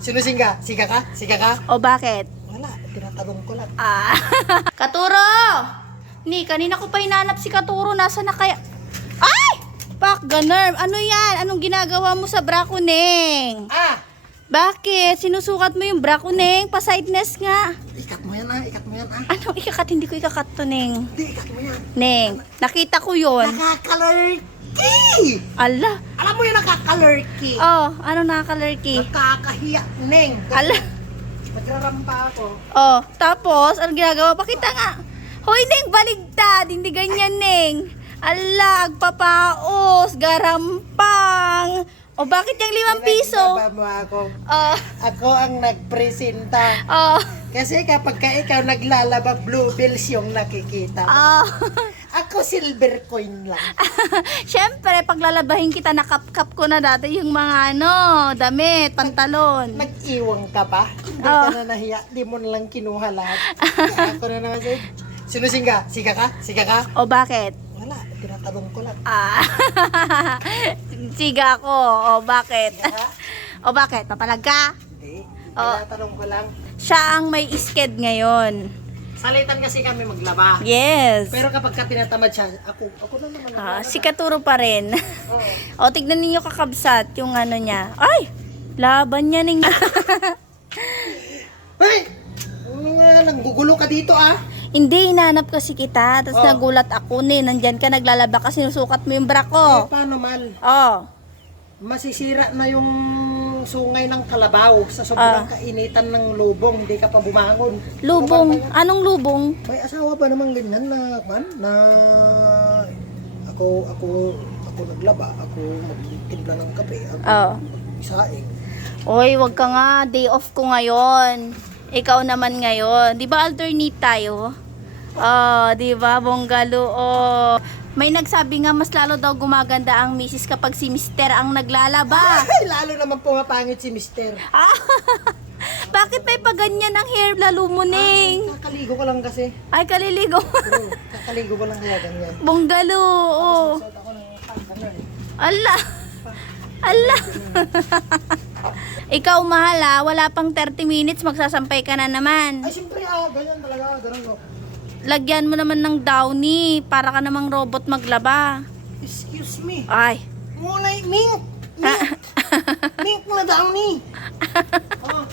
Sinusing ka? Siga ka? Siga ka? O bakit? Wala, tinatanong ko lang. Ah. Katuro! Ni, kanina ko pa hinanap si Katuro. Nasa na kaya? Ay! Pak, ganerm. Ano yan? Anong ginagawa mo sa bra ko, Neng? Ah! Bakit? Sinusukat mo yung bra ko, Neng? Pa-sideness nga. Ikat mo yan ah, ikat mo yan ah. Anong ikakat? Hindi ko ikakat to, Neng. Hindi, ikat mo yan. Neng, nakita ko yun. Nakakalurky! Ala. Alam mo yung nakakalurky? Oh, ano nakakalurky? Nakakahiya, Neng. Ala. Magrarampa ako. Oh, tapos, anong ginagawa? Pakita nga. Hoy, Neng, baligtad. Hindi ganyan, Neng. Alag, papaos, garampang. O, bakit yung limang piso? Mo ako. Oh, Ako ang nagpresenta. oh, Kasi kapag ka ikaw naglalaba, blue bills yung nakikita. mo. oh. Ako silver coin lang. Siyempre, paglalabahin kita, nakap-kap ko na dati yung mga ano, damit, pantalon. Nag-iwang ka pa? Hindi Oo. ka na nahiya. Di mo na lang kinuha lahat. Kaya ako na naman sa'yo. Sinusing ka? Siga ka? Siga ka? O, bakit? Wala. Tinatanong ko lang. Ah, siga ko. O, bakit? Siga ka? O, bakit? Papalag ka? Hindi. Tinatanong ko lang. Siya ang may isked ngayon. Salitan kasi kami maglaba. Yes. Pero kapag ka tinatamad siya, ako, ako na naman. Ah, si Katuro pa rin. Oo. o, tignan ninyo kakabsat yung ano niya. Ay! Laban niya ning... Hey! Ano nga lang, gugulo ka dito ah. Hindi, hinanap kasi kita. Tapos Oh. nagulat ako ni. Nandyan ka naglalaba kasi sinusukat mo yung bra Eh, ko. paano mal? Oh. Masisira na yung sungay ng kalabaw sa sobrang Ah. kainitan ng lubong. Hindi ka pa bumangon. Lubong. Anong lubong? May asawa ba naman ganyan na, man, na ako, ako, ako naglaba, ako magtimpla ng kape, ako Oh. isaing. Oy, wag ka nga. Day off ko ngayon. Ikaw naman ngayon. Di ba alternate tayo? Oh, di ba? Bonggalo. Oh. May nagsabi nga mas lalo daw gumaganda ang misis kapag si mister ang naglalaba. Ay, lalo naman pumapangit si mister. Ah, Bakit may paganyan ang hair lalo mo, Ning? Kakaligo ko lang kasi. Ay, kaliligo. Oo, kakaligo ko lang kaya ganyan. Bonggalo. Suot ako ng pang, ano eh. Ala. Ala. Ikaw, mahal ah. Wala pang 30 minutes, magsasampay ka na naman. Ay, siyempre ah, ganyan talaga, ganun no. Lagyan mo naman ng downy para ka namang robot maglaba. Excuse me. Ay. Ngunay, mink! Mink! mink na daw ni! Oh,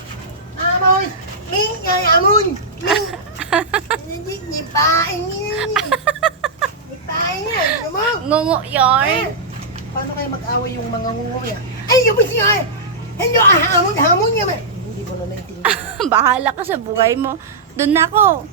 amoy! Mink! Ay, amoy! Mink! Pa, hindi. Ano mo? Ngungo yarn. Paano kaya mag-away yung mga ngungo niya? Ay, yung siya! Hindi, ah, hamon, hamon niya. Hindi mo na naintindihan. Bahala ka sa buhay mo. Doon na ako.